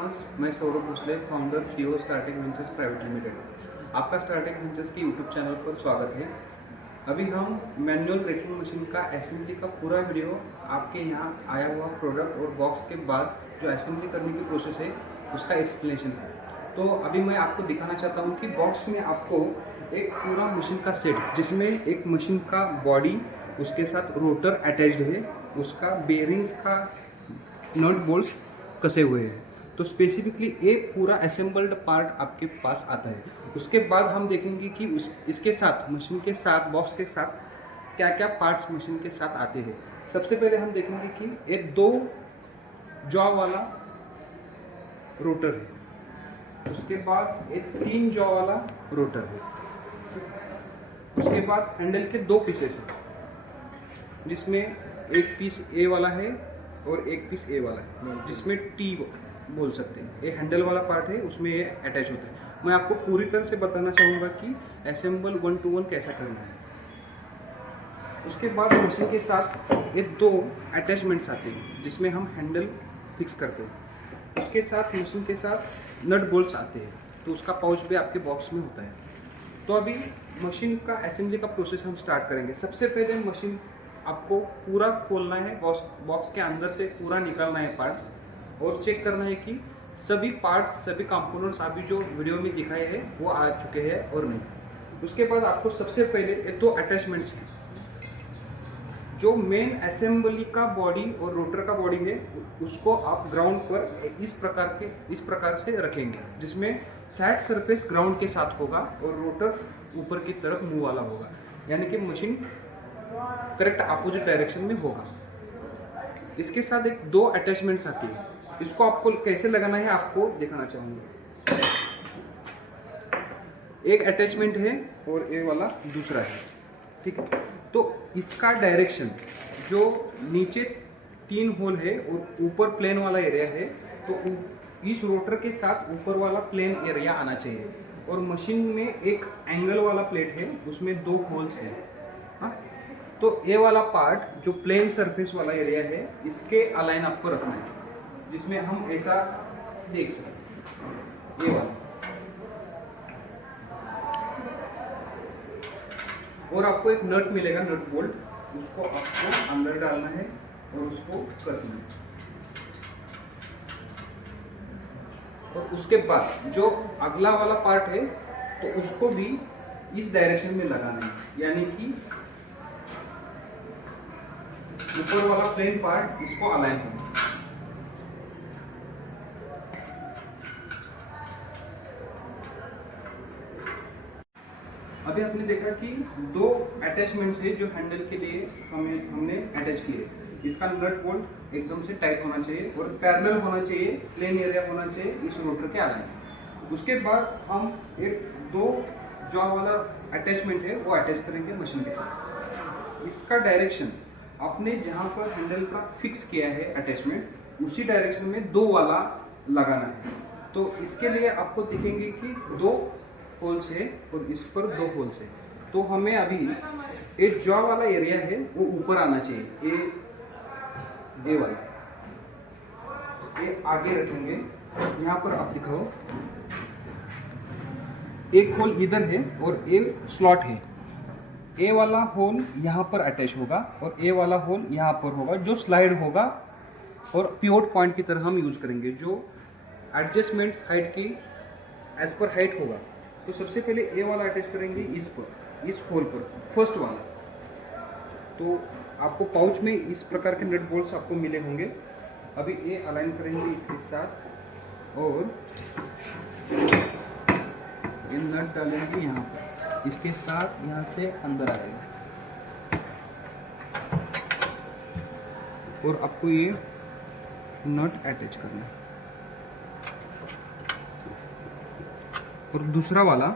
नमस्कार, मैं Saurabh Bhosale, founder CEO starting ventures private limited. आपका स्टार्टिंग वेंचर्स की यूट्यूब चैनल पर स्वागत है। अभी हम मैनुअल ब्रेकिंग मशीन का असेंबली का पूरा वीडियो आपके यहाँ आया हुआ प्रोडक्ट और बॉक्स के बाद जो असेंबली करने की प्रोसेस है उसका एक्सप्लेनेशन है। तो अभी मैं आपको दिखाना चाहता हूँ कि बॉक्स में आपको एक पूरा मशीन का सेट, जिसमें एक मशीन का बॉडी, उसके साथ रोटर अटैच्ड है, उसका बेयरिंग्स का नट बोल्ट्स कसे हुए हैं। तो स्पेसिफिकली एक पूरा असेंबल्ड पार्ट आपके पास आता है। उसके बाद हम देखेंगे कि इसके साथ, मशीन के साथ, बॉक्स के साथ क्या क्या पार्ट्स मशीन के साथ आते हैं। सबसे पहले हम देखेंगे कि एक 2 जॉ वाला रोटर है, उसके बाद एक 3 जॉ वाला रोटर है, उसके बाद हैंडल के 2 पीसेस हैं, जिसमें एक पीस ए वाला है और एक पीस ए वाला है, जिसमें टी बोल सकते हैं। ये हैंडल वाला पार्ट है, उसमें ये अटैच होता है। मैं आपको पूरी तरह से बताना चाहूँगा कि असेंबल 1 to 1 कैसा करना है। उसके बाद मशीन के साथ ये 2 अटैचमेंट्स आते हैं, जिसमें हम हैंडल फिक्स करते हैं। उसके साथ मशीन के साथ नट बोल्ट्स आते हैं, तो उसका पाउच भी आपके बॉक्स में होता है। तो अभी मशीन का असेंबली का प्रोसेस हम स्टार्ट करेंगे। सबसे पहले मशीन आपको पूरा खोलना है, बॉक्स के अंदर से पूरा निकालना है पार्ट्स, और चेक करना है कि सभी पार्ट्स, सभी कंपोनेंट्स अभी जो वीडियो में दिखाए हैं वो आ चुके हैं और नहीं। उसके बाद आपको सबसे पहले ये 2 अटैचमेंट्स हैं, जो मेन असेंबली का बॉडी और रोटर का बॉडी है, उसको आप ग्राउंड पर इस प्रकार से रखेंगे, जिसमें फ्लैट सरफेस ग्राउंड के साथ होगा और रोटर ऊपर की तरफ मुंह वाला होगा, यानी कि मशीन करेक्ट अपोजिट डायरेक्शन में होगा। इसके साथ एक 2 अटैचमेंट्स आती है, इसको आपको कैसे लगाना है आपको दिखाना चाहूंगा। एक अटैचमेंट है और ये वाला दूसरा है, ठीक है। तो इसका डायरेक्शन, जो नीचे 3 होल है और ऊपर प्लेन वाला एरिया है, तो इस रोटर के साथ ऊपर वाला प्लेन एरिया आना चाहिए। और मशीन में एक एंगल वाला प्लेट है, उसमें 2 होल्स है। हाँ, तो ये वाला पार्ट जो प्लेन सरफेस वाला एरिया है, इसके अलाइन आपको रखना है, जिसमें हम ऐसा देख सकते, ये वाला। और आपको एक नट मिलेगा, नट बोल्ट, उसको आपको अंदर डालना है और उसको कसना है। और उसके बाद जो अगला वाला पार्ट है, तो उसको भी इस डायरेक्शन में लगाना है, यानी कि ऊपर वाला प्लेन पार्ट इसको अलाइन करना है। अभी आपने देखा कि 2 अटैचमेंट्स है जो हैंडल के लिए हमने अटैच किए। इसका नट बोल्ट एकदम से टाइट होना चाहिए और पैरेलल होना चाहिए, प्लेन एरिया होना चाहिए इस रोटर के अलाइन। उसके बाद हम एक 2 जॉ वाला अटैचमेंट है वो अटैच करेंगे मशीन के साथ। इसका डायरेक्शन आपने जहाँ पर हैंडल का फिक्स किया है अटैचमेंट, उसी डायरेक्शन में 2 वाला लगाना है। तो इसके लिए आपको दिखेंगे कि 2 होल्स है और इस पर 2 होल्स है। तो हमें अभी ये जॉ वाला एरिया है वो ऊपर आना चाहिए, ये वाला, ये आगे रखेंगे। यहाँ पर आप दिखाओ, एक होल इधर है और एक स्लॉट है। ए वाला होल यहाँ पर अटैच होगा और ए वाला होल यहाँ पर होगा, जो स्लाइड होगा और पिवोट पॉइंट की तरह हम यूज करेंगे, जो एडजस्टमेंट हाइट की एज पर हाइट होगा। तो सबसे पहले ए वाला अटैच करेंगे इस पर, इस होल पर, फर्स्ट वाला। तो आपको पाउच में इस प्रकार के नट बोल्ट्स आपको मिले होंगे। अभी ये अलाइन करेंगे इसके साथ और ये नट डालेंगे यहाँ पर, इसके साथ यहाँ से अंदर आएगा। और आपको ये नट अटैच करना है। और दूसरा वाला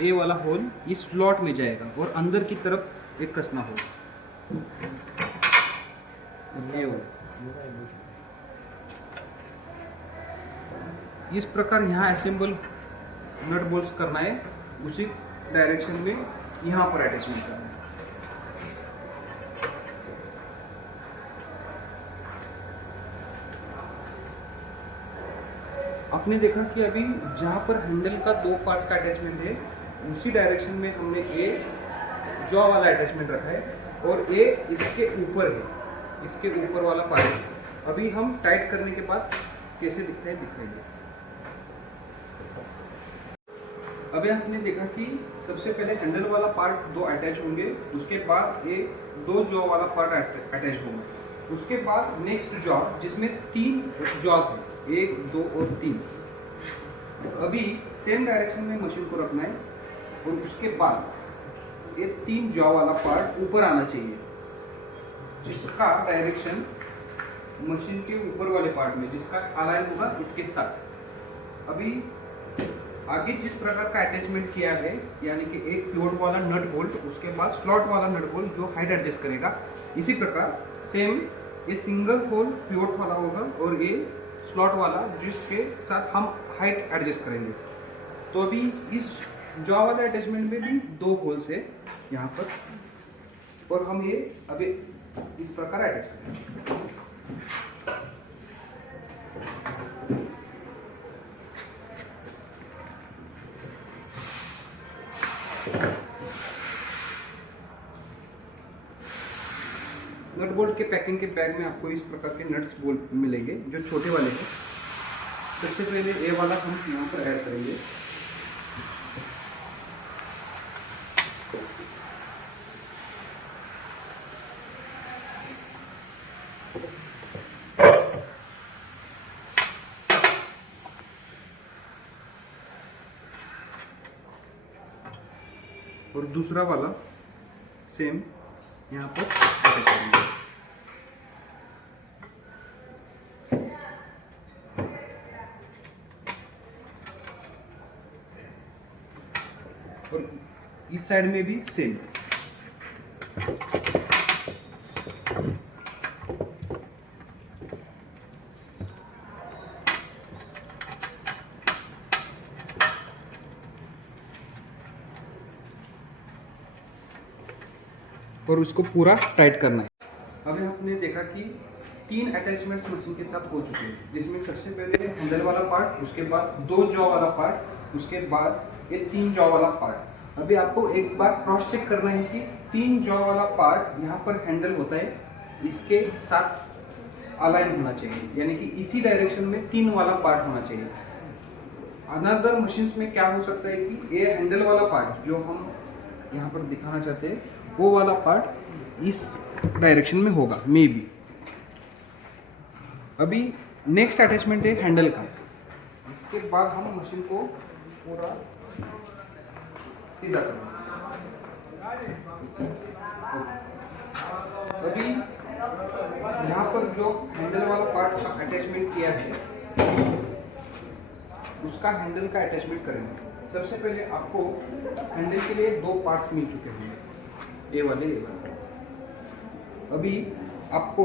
ए वाला होल इस स्लॉट में जाएगा और अंदर की तरफ एक कसना होगा, ए वाला। इस प्रकार यहाँ असेंबल नट बोल्ट्स करना है, उसी डायरेक्शन में यहाँ पर अटैचमेंट करना है। आपने देखा कि अभी जहाँ पर हैंडल का दो पार्ट्स का अटैचमेंट है, उसी डायरेक्शन में हमने ए जॉ वाला अटैचमेंट रखा है और ए इसके ऊपर है, इसके ऊपर वाला पार्ट है। अभी हम टाइट करने के बाद कैसे दिखता है दिखाएंगे। अभी आपने देखा कि सबसे पहले हैंडल वाला पार्ट दो अटैच होंगे, उसके बाद एक दो जॉ वाला पार्ट अटैच होगा, उसके बाद नेक्स्ट जॉ जिसमें तीन जॉस हैं, 1 2 और 3। अभी सेम डायरेक्शन में मशीन को रखना है और उसके बाद ये 3 जॉ वाला पार्ट ऊपर आना चाहिए, जिसका डायरेक्शन मशीन के ऊपर वाले पार्ट में, जिसका अलाइन होगा इसके साथ। अभी आगे जिस प्रकार का अटैचमेंट किया है, यानी कि एक पिवोट वाला नट बोल्ट, उसके बाद स्लॉट वाला नट बोल्ट जो हाइट एडजस्ट करेगा, इसी प्रकार सेम ये सिंगल होल पिवोट वाला होगा और ये स्लॉट वाला जिसके साथ हम हाइट एडजस्ट करेंगे। तो अभी इस जॉ वाले अटैचमेंट में भी 2 होल्स है यहाँ पर, और हम ये अभी इस प्रकार अटैच करेंगे। नट बोल्ट के पैकिंग के बैग में आपको इस प्रकार के नट्स बोल्ट मिलेंगे जो छोटे वाले हैं। सबसे पहले ए वाला हम यहाँ पर ऐड करेंगे। और दूसरा वाला सेम यहाँ पर अटैच करेंगे। और इस साइड में भी सेम। और उसको पूरा टाइट करना है। अभी आपने देखा कि 3 अटैचमेंट्स मशीन के साथ हो चुके हैं, जिसमें सबसे पहले हैंडल वाला पार्ट, उसके बाद 2 जॉ वाला पार्ट, उसके बाद ये 3 जॉ वाला पार्ट। अभी आपको एक बार क्रॉस चेक करना है कि 3 जॉ वाला पार्ट यहाँ पर हैंडल होता है, इसके साथ अलाइन होना चाहिए, यानी कि इसी डायरेक्शन में 3 वाला पार्ट होना चाहिए। अनदर मशीन्स में क्या हो सकता है कि ये हैंडल वाला पार्ट जो हम यहाँ पर दिखाना चाहते हैं, वो वाला पार्ट इस डायरेक्शन में होगा मे बी। अभी नेक्स्ट अटैचमेंट है हैंडल का। इसके बाद हम मशीन को पूरा सीधा करेंगे। अभी यहाँ पर जो हैंडल वाला पार्ट का अटैचमेंट किया है, उसका हैंडल का अटैचमेंट करेंगे। सबसे पहले आपको हैंडल के लिए 2 पार्ट्स मिल चुके हैं, ए वाले। अभी आपको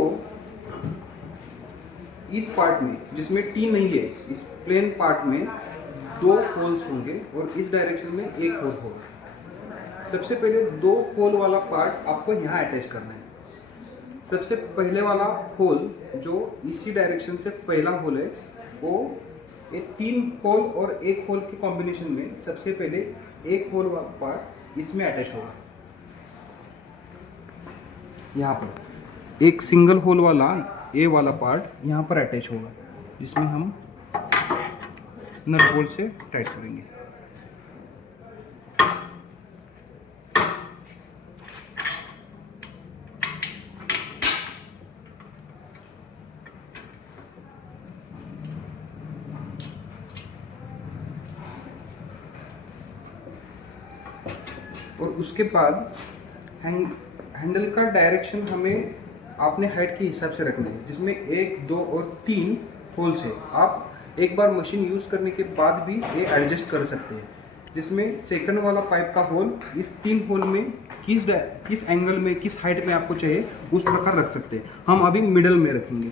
इस पार्ट में, जिसमें टी नहीं है, इस प्लेन पार्ट में 2 होल्स होंगे और इस डायरेक्शन में 1 होल होगा। सबसे पहले 2 होल वाला पार्ट आपको यहाँ अटैच करना है। सबसे पहले वाला होल जो इसी डायरेक्शन से पहला होल है, वो ये 3 होल और 1 होल के कॉम्बिनेशन में सबसे पहले 1 होल वाला पार्ट इसमें अटैच होगा। यहाँ पर एक सिंगल होल वाला ए वाला पार्ट यहाँ पर अटैच होगा, जिसमें हम नट बोल्ट से टाइट करेंगे। और उसके बाद हैंडल का डायरेक्शन हमें आपने हाइट के हिसाब से रखना है, जिसमें 1 2 और 3 होल्स है। आप एक बार मशीन यूज़ करने के बाद भी ये एडजस्ट कर सकते हैं, जिसमें सेकंड वाला पाइप का होल इस 3 होल में किस एंगल में, किस हाइट में आपको चाहिए उस प्रकार रख सकते हैं। हम अभी मिडल में रखेंगे।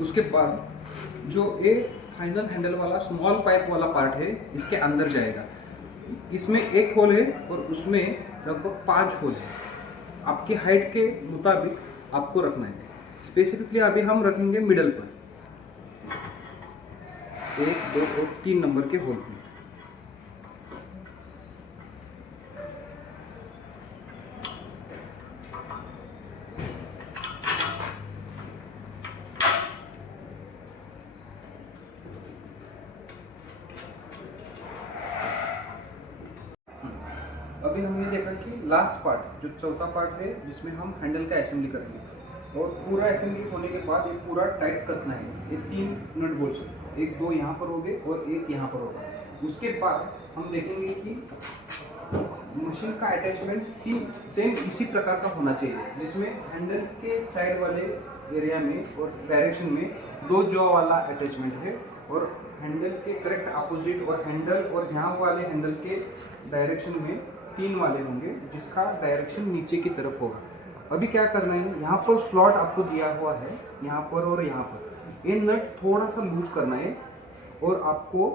उसके बाद जो एक फाइनल हैंडल वाला स्मॉल पाइप वाला पार्ट है, इसके अंदर जाएगा। इसमें एक होल है और उसमें लगभग 5 होल है। आपकी हाइट के मुताबिक आपको रखना है। स्पेसिफिकली अभी हम रखेंगे मिडल पर 1, 2 और 3 नंबर के होल पे। अभी हमने देखा कि लास्ट पार्ट जो चौथा पार्ट है जिसमें हम हैंडल का असेंबली करेंगे और पूरा असेंबली होने के बाद एक पूरा टाइट कसना है। ये 3 नट बोल्ट्स, 1, 2 यहाँ पर होंगे और 1 यहाँ पर होगा। उसके बाद हम देखेंगे कि मशीन का अटैचमेंट सेम इसी प्रकार का होना चाहिए, जिसमें हैंडल के साइड वाले एरिया में और डायरेक्शन में 2 जॉ वाला अटैचमेंट है और हैंडल के करेक्ट अपोजिट और हैंडल और यहाँ वाले हैंडल के डायरेक्शन में 3 वाले होंगे, जिसका डायरेक्शन नीचे की तरफ होगा। अभी क्या करना है, यहाँ पर स्लॉट आपको दिया हुआ है, यहाँ पर और यहाँ पर ये नट थोड़ा सा लूज करना है और आपको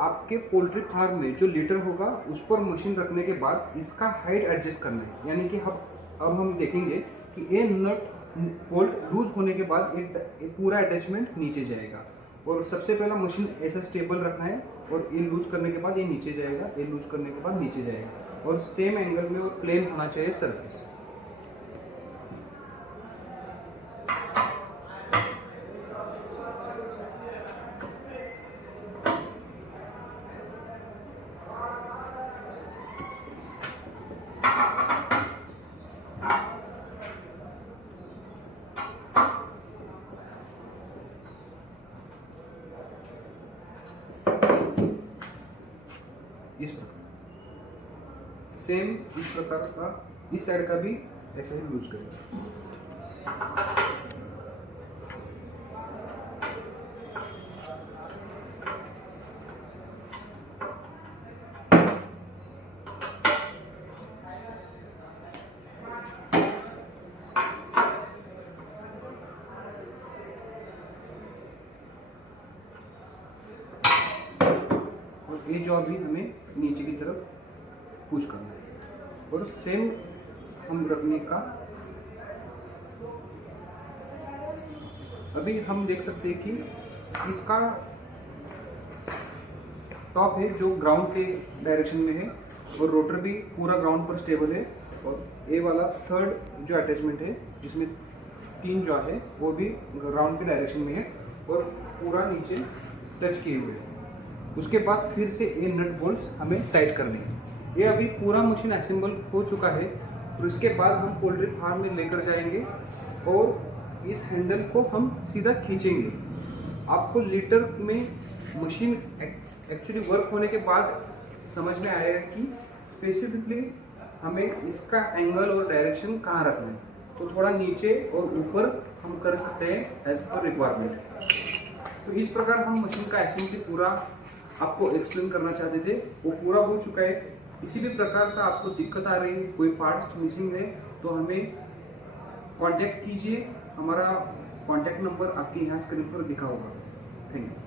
आपके पोल्ट्री फार्म में जो लीटर होगा उस पर मशीन रखने के बाद इसका हाइट एडजस्ट करना है। यानी कि अब हम देखेंगे कि ये नट बोल्ट लूज होने के बाद ये पूरा अटैचमेंट नीचे जाएगा और सबसे पहला मशीन ऐसा स्टेबल रखना है और ये लूज करने के बाद ये नीचे जाएगा, ये लूज करने के बाद नीचे जाएगा और सेम एंगल में और प्लेन होना चाहिए सरफेस। इस प्रकार सेम इस प्रकार का इस साइड का भी ऐसे ही लूज करेंगे। और ये जो अभी हमें नीचे की तरफ पुश करना है और सेम हम रखने का अभी हम देख सकते हैं कि इसका टॉप है जो ग्राउंड के डायरेक्शन में है और रोटर भी पूरा ग्राउंड पर स्टेबल है और ये वाला थर्ड जो अटैचमेंट है जिसमें 3 जॉ है वो भी ग्राउंड के डायरेक्शन में है और पूरा नीचे टच किए हुए हैं। उसके बाद फिर से ये नट बोल्ट्स हमें टाइट करने हैं। ये अभी पूरा मशीन असेंबल हो चुका है और इसके बाद हम पोल्ट्री फार्म में लेकर जाएंगे और इस हैंडल को हम सीधा खींचेंगे। आपको लीटर में मशीन एक्चुअली वर्क होने के बाद समझ में आएगा कि स्पेसिफिकली हमें इसका एंगल और डायरेक्शन कहाँ रखना है। तो थोड़ा नीचे और ऊपर हम कर सकते हैं एज पर रिक्वायरमेंट। तो इस प्रकार हम मशीन का असेंबली पूरा आपको एक्सप्लेन करना चाहते थे, वो पूरा हो चुका है। किसी भी प्रकार का आपको दिक्कत आ रही है, कोई पार्ट्स मिसिंग है तो हमें कांटेक्ट कीजिए। हमारा कांटेक्ट नंबर आपके यहाँ स्क्रीन पर दिखा होगा। Thank you.